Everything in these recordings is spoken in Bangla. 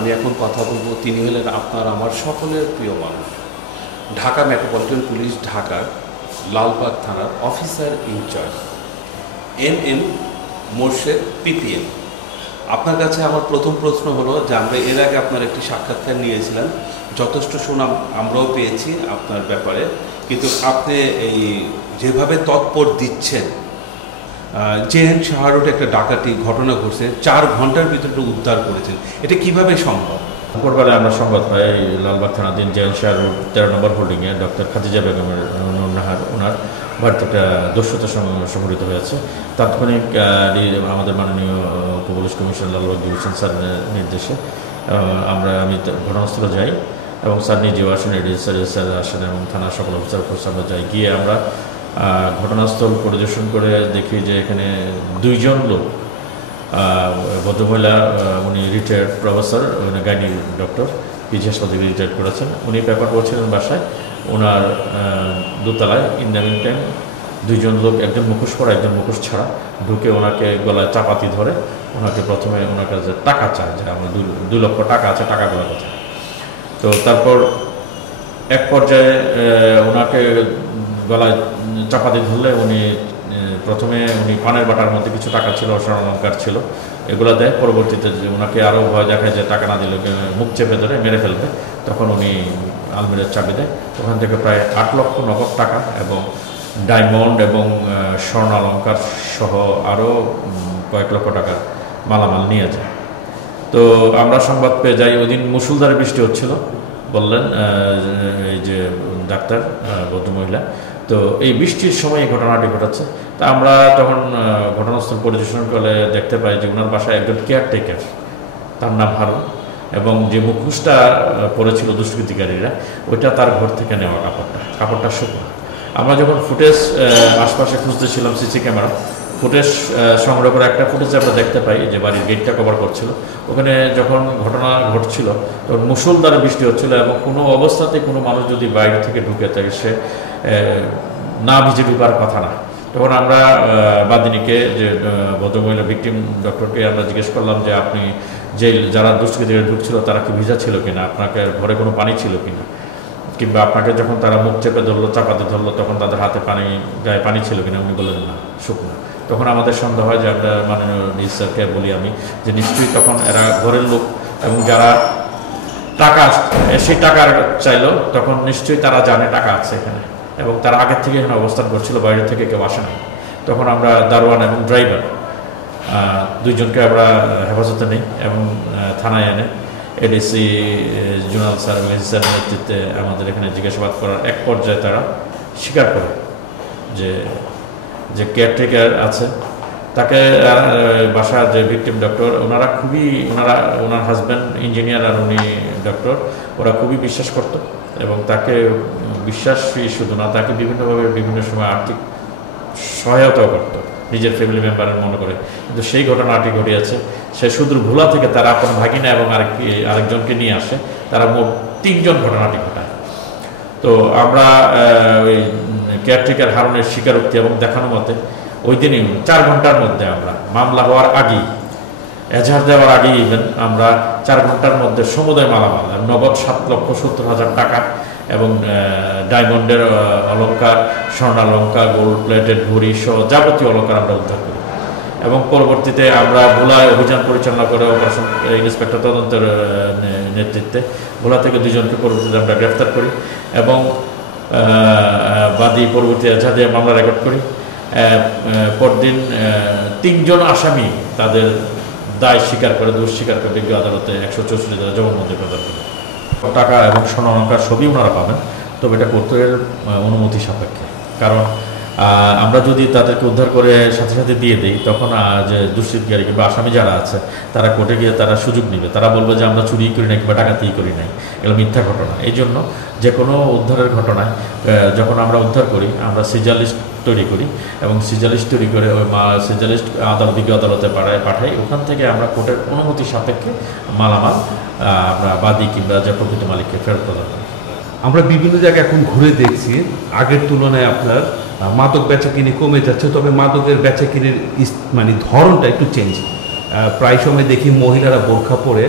আমি এখন কথা বলবো তিনি হলেন আপনার আমার সকলের প্রিয় মানুষ, ঢাকা মেট্রোপলিটন পুলিশ ঢাকার লালবাগ থানার officer in charge M Morshed PPM. আপনার কাছে আমার প্রথম প্রশ্ন হলো যে আমরা এর আগে আপনার একটি সাক্ষাৎকার নিয়েছিলাম, যথেষ্ট সুনাম আমরাও পেয়েছি আপনার ব্যাপারে, কিন্তু আপনি এই যেভাবে তৎপর দিচ্ছেন, জেএন শাহরোডে একটা ডাকাতি ঘটনা ঘটছে, 4 ঘন্টার ভিতরে উদ্ধার করেছেন, এটা কিভাবে সম্ভব? পূর্বকালে আমরা সংবাদ পাই লালবাগ থানাধীন জেএন শাহরোড 13 নম্বর হোল্ডিংয়ে ডক্টর খাদিজা বেগমের ওনার বাড়িতে একটা দস্যুতা সংঘটিত হয়েছে। তাৎক্ষণিক আমাদের মাননীয় পুলিশ কমিশনার লালবাগ ডিভিশন স্যারের নির্দেশে আমি ঘটনাস্থলে যাই এবং স্যার নিজেও আসেন, স্যার আসেন এবং থানার সকল অফিসার আমরা যাই। গিয়ে আমরা ঘটনাস্থল পরিদর্শন করে দেখি যে এখানে 2 জন লোক, ভদ্রমহিলা উনি রিটায়ার্ড প্রফেসর, উনি গাইনি ডক্টর, পিজি হাসপাতাল থেকে রিটায়ার্ড করেছেন। উনি পেপার পড়ছিলেন বাসায়, ওনার দোতলায়। ইন দ্য মিন টাইম 2 জন লোক, একজন মুখোশ পরা একজন মুখোশ ছাড়া, ঢুকে ওনাকে গলায় চাপাতি ধরে ওনাকে প্রথমে ওনার কাছে টাকা চায় যে আমার 2 লক্ষ টাকা আছে, টাকাগুলোর কথা। তো তারপর এক পর্যায়ে ওনাকে গলায় চাপাতি ধরলে প্রথমে উনি পানের বাটার মধ্যে কিছু টাকা ছিল, স্বর্ণালংকার ছিল, এগুলো দেয়। পরবর্তীতে ওনাকে আরও ভয় দেখায় যে টাকা না দিলে মুখ চেপে ধরে মেরে ফেলবে। তখন উনি আলমিরার চাবি দেয়, ওখান থেকে প্রায় 8 লক্ষ নগদ টাকা এবং ডায়মন্ড এবং স্বর্ণালংকার সহ আরও কয়েক লক্ষ টাকার মালামাল নিয়ে যায়। তো আমরা সংবাদ পেয়ে যাই, ওই দিন মুষলধারে বৃষ্টি হচ্ছিল বললেন এই যে ডাক্তার ভদ্রমহিলা। তো এই বৃষ্টির সময় এই ঘটনাটি ঘটাচ্ছে। তা আমরা তখন ঘটনাস্থল পরিদর্শন করে দেখতে পাই যে ওনার বাসায় একজন কেয়ারটেকার, তার নাম হারুন, এবং যে মুখোশটা পরেছিল দুষ্কৃতিকারীরা, ওইটা তার ঘর থেকে নেওয়া কাপড়টা শুকনো। আমরা যখন ফুটেজ আশপাশে খুঁজতেছিলাম, সিসি ক্যামেরা ফুটেজ সংগ্রহ করে একটা ফুটেজে আমরা দেখতে পাই যে বাড়ির গেটটা কভার করছিল। ওখানে যখন ঘটনা ঘটছিল তখন মুষলধারে বৃষ্টি হচ্ছিল এবং কোনো অবস্থাতেই কোনো মানুষ যদি বাইরে থেকে ঢুকে থাকে সে না ভিজে ঢুকার কথা না। তখন আমরা বাদিনীকে, যে ভদ্রমহিলা ভিকটিম ডক্টরকে আমরা জিজ্ঞেস করলাম যে আপনি যে যারা দুষ্কৃতীরা ঢুকছিল তারা কি ভিজা ছিল কিনা, আপনাকে ঘরে কোনো পানি ছিল কিনা, কিংবা আপনাকে যখন তারা মুখ চেপে ধরলো, চাপাতে ধরলো, তখন তাদের হাতে গায়ে পানি ছিল কিনা। উনি বললেন না, শুকনো। তখন আমাদের সন্দেহ হয় যে আমরা মাননীয় স্যারকে বলি আমি যে নিশ্চয়ই তখন এরা ঘরের লোক এবং যারা টাকা সেই টাকা চাইলো তখন নিশ্চয়ই তারা জানে টাকা আছে এখানে এবং তারা আগের থেকে এখানে অবস্থান করছিল, বাইরে থেকে কেউ আসে না। তখন আমরা দারোয়ান এবং ড্রাইভার 2 জনকে আমরা হেফাজতে নিই এবং থানায় এনে এডিসি জোনাল স্যার এবং এসি স্যারের নেতৃত্বে আমাদের এখানে জিজ্ঞাসাবাদ করার এক পর্যায়ে তারা স্বীকার করে যে কেয়ারটেকার আছে, তাকে বাসার যে ভিকটিম ডক্টর ওনার হাজব্যান্ড ইঞ্জিনিয়ার আর উনি ডক্টর, ওরা খুবই বিশ্বাস করত এবং তাকে বিশ্বাসী শুধু না, তাকে বিভিন্নভাবে বিভিন্ন সময় আর্থিক সহায়তাও করত নিজের ফ্যামিলি মেম্বারের মনে করে। কিন্তু সেই ঘটনাটি ঘটিয়েছে, সে সুদূর ভোলা থেকে তার আপন ভাগিনা এবং আরেকজনকে নিয়ে আসে, তারা মোট 3 জন ঘটনাটি ঘটায়। তো আমরা ওই কেয়ারটেকার হারুনের স্বীকারোক্তি এবং দেখানো মতে ওই দিনই 4 ঘন্টার মধ্যে আমরা মামলা হওয়ার আগেই, এজাহার দেওয়ার আগেই ইভেন আমরা 4 ঘন্টার মধ্যে সমুদয় মালামাল, নগদ 7,70,000 টাকা এবং ডায়মন্ডের অলঙ্কার, স্বর্ণালঙ্কার, গোল্ড প্লেটেড ঘড়ি সহ যাবতীয় অলঙ্কার আমরা উদ্ধার করি। এবং পরবর্তীতে আমরা ভোলায় অভিযান পরিচালনা করে অপারেশন ইন্সপেক্টর তদন্তের নেতৃত্বে ভোলা থেকে 2 জনকে পরবর্তীতে আমরা গ্রেফতার করি এবং বাদী পরবর্তী এজাহার দিয়ে মামলা রেকর্ড করি। পরদিন 3 জন আসামি তাদের দায় স্বীকার করে, দোষ স্বীকার করে বিজ্ঞ আদালতে 164 ধারা জবানবন্দি প্রদান করে। টাকা এবং স্বর্ণালঙ্কার সবই ওনারা পাবেন, তবে এটা কোর্টের অনুমতি সাপেক্ষে। কারণ আমরা যদি তাদেরকে উদ্ধার করে সাথে সাথে দিয়ে দিই, তখন যে দুষ্কৃতকারী কিংবা আসামি যারা আছে তারা কোর্টে গিয়ে তারা সুযোগ নেবে, তারা বলবে যে আমরা চুরি করি নাই কিংবা ডাকাতিই করি নাই, এগুলো মিথ্যা ঘটনা। এই জন্য যে কোনো উদ্ধারের ঘটনায় যখন আমরা উদ্ধার করি, আমরা সিজার লিস্ট তৈরি করি এবং সিজার লিস্ট তৈরি করে ওই সিজার লিস্ট বিজ্ঞ আদালতে পাঠাই। ওখান থেকে আমরা কোর্টের অনুমতি সাপেক্ষে মালামাল আমরা বাদী কিংবা যে প্রকৃত মালিককে ফেরত প্রদান করি। আমরা বিভিন্ন জায়গায় এখন ঘুরে দেখছি আগের তুলনায় আপনার মাদক বেচাকিনি কমে যাচ্ছে, তবে মাদকের বেচাকিনির মানে ধরনটা একটু চেঞ্জ। প্রায় সময় দেখি মহিলারা বোরখা পরে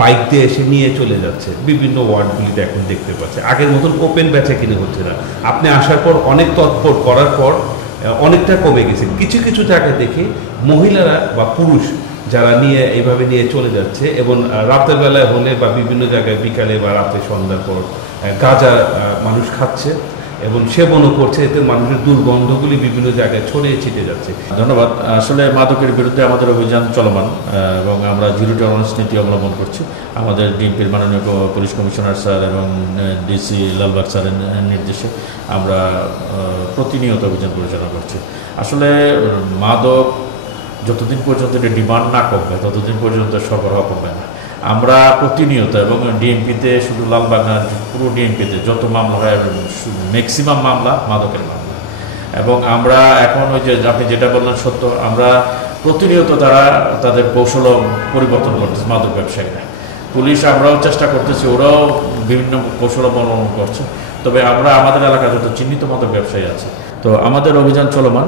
বাইক দিয়ে এসে নিয়ে চলে যাচ্ছে, বিভিন্ন ওয়ার্ডগুলিতে এখন দেখতে পাচ্ছে। আগের মতন ওপেন বেচা কিনে হচ্ছে না। আপনি আসার পর অনেক তৎপর করার পর অনেকটা কমে গেছে। কিছু কিছু জায়গায় দেখি মহিলারা বা পুরুষ যারা নিয়ে এইভাবে নিয়ে চলে যাচ্ছে, এবং রাতের বেলায় হলে বা বিভিন্ন জায়গায় বিকালে বা রাতে সন্ধ্যার পর গাঁজা মানুষ খাচ্ছে এবং সেবনও করছে, এতে মানুষের দুর্গন্ধগুলি বিভিন্ন জায়গায় ছড়িয়ে ছিটে যাচ্ছে। ধন্যবাদ। আসলে মাদকের বিরুদ্ধে আমাদের অভিযান চলমান এবং আমরা জিরো টলারেন্স নীতি অবলম্বন করছি। আমাদের ডিএমপির মাননীয় পুলিশ কমিশনার স্যার এবং ডিসি লালবাগ স্যারের নির্দেশে আমরা প্রতিনিয়ত অভিযান পরিচালনা করছি। আসলে মাদক যতদিন পর্যন্ত এটা ডিমান্ড না কমবে ততদিন পর্যন্ত সরবরাহ কমবে না। আমরা প্রতিনিয়ত এবং ডিএমপিতে শুধু লালবাগ না, পুরো ডিএমপিতে যত মামলা হয় ম্যাক্সিমাম মামলা মাদকের মামলা। এবং আমরা এখন ওই যে আপনি যেটা বললেন সত্য, আমরা প্রতিনিয়ত তাদের কৌশল পরিবর্তন করতেছে মাদক ব্যবসায়ীরা। পুলিশ আমরাও চেষ্টা করতেছি, ওরাও বিভিন্ন কৌশল অবলম্বন করছে। তবে আমরা আমাদের এলাকায় যত চিহ্নিত মাদক ব্যবসায়ী আছে, তো আমাদের অভিযান চলমান।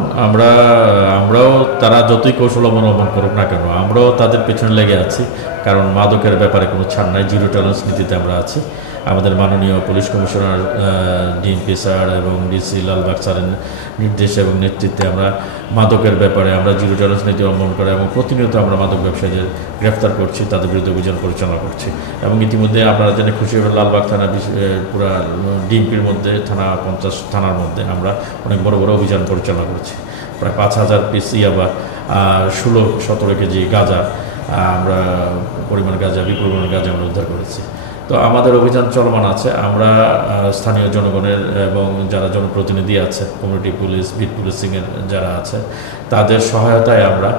আমরাও তারা যতই কৌশল অবলম্বন করুক না কেন, আমরাও তাদের পেছনে লেগে আছি, কারণ মাদকের ব্যাপারে কোনো ছাড় নাই। জিরো টলারেন্স নীতিতে আমরা আছি। আমাদের মাননীয় পুলিশ কমিশনার ডিএমপি স্যার এবং ডিসি লালবাগ স্যারের নির্দেশ এবং নেতৃত্বে আমরা মাদকের ব্যাপারে আমরা জিরো টলারেন্স নীতি অবলম্বন করে এবং প্রতিনিয়ত আমরা মাদক ব্যবসায়ীদের গ্রেফতার করছি, তাদের বিরুদ্ধে অভিযান পরিচালনা করছি। এবং ইতিমধ্যে আপনারা জেনে খুশি হবেন, লালবাগ থানা পুরা ডিএমপির মধ্যে 50 থানার মধ্যে আমরা অনেক বড় বড় অভিযান পরিচালনা করছি। প্রায় 5000 পিস ইয়াবা, 16-17 কেজি গাঁজা, আমরা বিপুল পরিমাণ গাঁজা আমরা উদ্ধার করেছি। তো আমাদের অভিযান চলমান আছে। আমরা স্থানীয় জনগণের এবং যারা জনপ্রতিনিধি আছে, কমিউনিটি পুলিশ, বিট পুলিশিংয়ের যারা আছে, তাদের সহায়তায় আমরা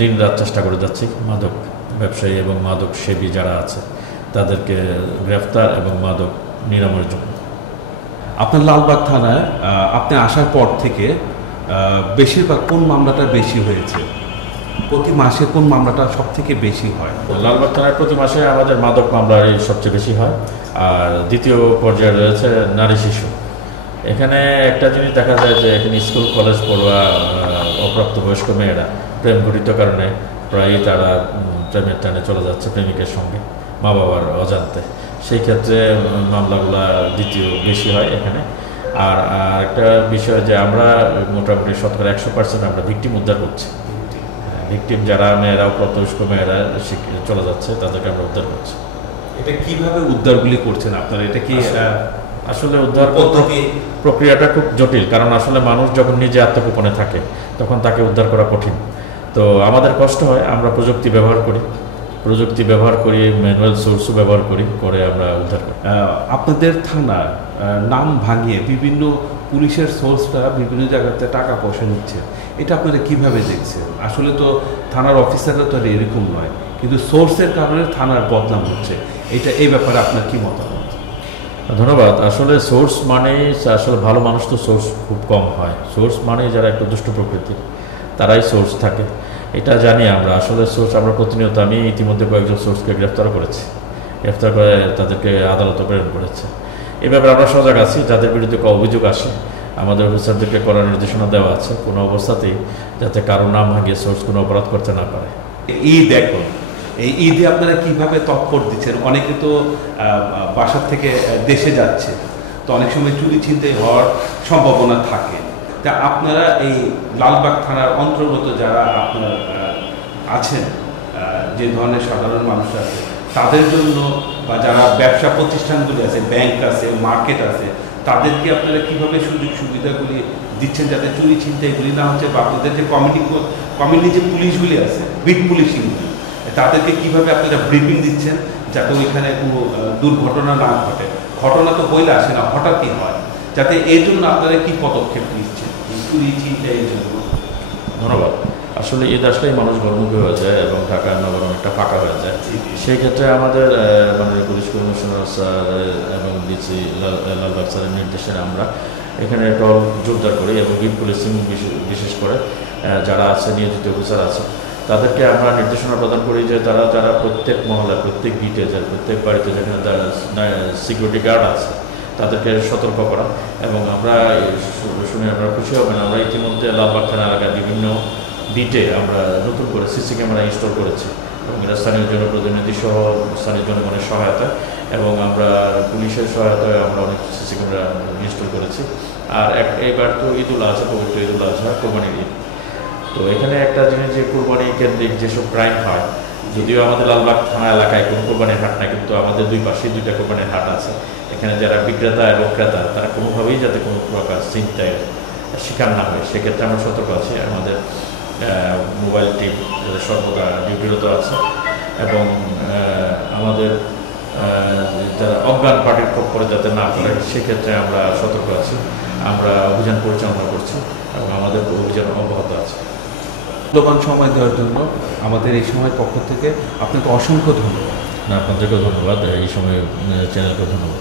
দিন রাত চেষ্টা করে যাচ্ছি মাদক ব্যবসায়ী এবং মাদক সেবী যারা আছে তাদেরকে গ্রেফতার এবং মাদক নিরাময়ের জন্য। আপনার লালবাগ থানায় আপনি আসার পর থেকে বেশিরভাগ কোন মামলাটা বেশি হয়েছে? প্রতি মাসে কোন মামলাটা সব থেকে বেশি হয়? লালবাগ থানায় প্রতি মাসে আমাদের মাদক মামলারই সবচেয়ে বেশি হয়। আর দ্বিতীয় পর্যায়ে রয়েছে নারী শিশু। এখানে একটা জিনিস দেখা যায় যে এখানে স্কুল কলেজ পড়ুয়া অপ্রাপ্তবয়স্ক মেয়েরা প্রেম ঘটিত কারণে প্রায়ই তারা প্রেমের টানে চলে যাচ্ছে প্রেমিকের সঙ্গে মা বাবার অজান্তে। সেই ক্ষেত্রে মামলাগুলা দ্বিতীয় বেশি হয় এখানে। আর একটা বিষয় যে আমরা মোটামুটি 100% আমরা ভিকটিম উদ্ধার করছি। ভিকটিম যারা মেয়েরা অপ্রাপ্তবয়স্ক মেয়েরা চলে যাচ্ছে তাদেরকে আমরা উদ্ধার করছি। এটা কিভাবে উদ্ধারগুলি করছেন আপনারা? এটা কি আসলে উদ্ধার প্রক্রিয়াটা খুব জটিল, কারণ আসলে মানুষ যখন নিজে আত্মগোপনে থাকে তখন তাকে উদ্ধার করা কঠিন। তো আমাদের কষ্ট হয়, আমরা প্রযুক্তি ব্যবহার করি, ম্যানুয়াল সোর্সও ব্যবহার করে আমরা উদ্ধার করি। আপনাদের থানার নাম ভাঙিয়ে বিভিন্ন পুলিশের সোর্সটা বিভিন্ন জায়গাতে টাকা পয়সা নিচ্ছে, এটা আপনারা কিভাবে দেখছেন? আসলে তো থানার অফিসাররা তো এরকম নয়, কিন্তু সোর্সের কারণে থানার বদনাম হচ্ছে, এই ব্যাপারে আপনার কি মতামত? ধন্যবাদ। আসলে সোর্স মানে আসলে ভালো মানুষ তো সোর্স খুব কম হয়। সোর্স মানে যারা একটু দুষ্ট প্রকৃতির তারাই সোর্স থাকে, এটা জানি আমরা। আসলে সোর্স আমরা প্রতিনিয়ত, আমি ইতিমধ্যে কয়েকজন সোর্সকে গ্রেফতার করে তাদেরকে আদালতে প্রেরণ করেছে। এই ব্যাপারে আমরা সজাগ আছি। যাদের বিরুদ্ধে অভিযোগ আসে আমাদের অফিসারদেরকে করার নির্দেশনা দেওয়া আছে, কোনো অবস্থাতেই যাতে কারো নাম ভাঙিয়ে সোর্স কোনো অপরাধ করতে না পারে। ঈদ এখন, এই ঈদে আপনারা কিভাবে তৎপর দিচ্ছেন? অনেকে তো বাসার থেকে দেশে যাচ্ছে, তো অনেক সময় চুরি ছিনতাই হওয়ার সম্ভাবনা থাকে। তা আপনারা এই লালবাগ থানার অন্তর্গত যারা আপনার আছেন, যে ধরনের সাধারণ মানুষ আছে তাদের জন্য, বা যারা ব্যবসা প্রতিষ্ঠানগুলি আছে, ব্যাংক আছে, মার্কেট আছে, তাদেরকে আপনারা কিভাবে সুযোগ সুবিধাগুলি দিচ্ছেন যাতে চুরি ছিনতাইগুলি না হচ্ছে? বা আপনাদের যে কমিউনিটি যে পুলিশগুলি আছে, বিট পুলিশিংগুলি, তাদেরকে কিভাবে আপনারা ব্রিফিং দিচ্ছেন যাতে ওইখানে কোনো দুর্ঘটনা না ঘটে? ঘটনা তো বইলে আসে না, হঠাৎই হয়, যাতে এই জন্য আপনারা কি পদক্ষেপ নিচ্ছেন চুরি ছিনতাইয়ের জন্য? ধন্যবাদ। আসলে ঈদ আসলেই মানুষ ঘরমুখী হয়ে যায় এবং ঢাকা নগর অনেকটা ফাঁকা হয়ে যায়। সেই ক্ষেত্রে আমাদের মাননীয় পুলিশ কমিশনার স্যার এবং ডিসি লালবাগ স্যারের নির্দেশে আমরা এখানে টল জোরদার করি এবং বিট পুলিশিং বিশেষ করে যারা আছে নিয়োজিত অফিসার আছে তাদেরকে আমরা নির্দেশনা প্রদান করি যে যারা প্রত্যেক মহল্লা, প্রত্যেক বিটে, প্রত্যেক বাড়িতে যেখানে সিকিউরিটি গার্ড আছে তাদেরকে সতর্ক করা। এবং আমরা শুনে আমরা খুশি হবেন, আমরা ইতিমধ্যে লালবাগ থানা এলাকায় বিভিন্ন বিটে আমরা নতুন করে সিসি ক্যামেরা ইনস্টল করেছি, এবং এরা স্থানীয় জনপ্রতিনিধি সহ স্থানীয় জনগণের সহায়তা এবং আমরা পুলিশের সহায়তায় আমরা অনেক সিসি ক্যামেরা ইনস্টল করেছি। আর এবার তো ঈদুল আজহা, পবিত্র ঈদুল আজহা, কোরবানির ঈদ। তো এখানে একটা জিনিস যে কোরবানি কেন্দ্রিক যেসব ক্রাইম হয়, যদিও আমাদের লালবাগ থানা এলাকায় কোনো কোরবানির হাট না, কিন্তু আমাদের দুই পাশেই 2টা কোরবানির হাট আছে। এখানে যারা বিক্রেতা এবং ক্রেতা তারা কোনোভাবেই যাতে কোনো প্রকার চিন্তায় শিকার না হয় সেক্ষেত্রে আমরা সতর্ক আছি। আমাদের মোবাইল টিম সর্বদা ডিউটিরত আছে এবং আমাদের যারা অজ্ঞান পার্টির খপ্পরে যাতে না পড়ে সেক্ষেত্রে আমরা সতর্ক আছি। আমরা অভিযান পরিচালনা করছি এবং আমাদের অভিযান অব্যাহত আছে। মূল্যবান সময় দেওয়ার জন্য আমাদের এই সময় পক্ষ থেকে আপনাকে অসংখ্য ধন্যবাদ। আপনাদেরকেও ধন্যবাদ, এই সময় চ্যানেলকেও ধন্যবাদ।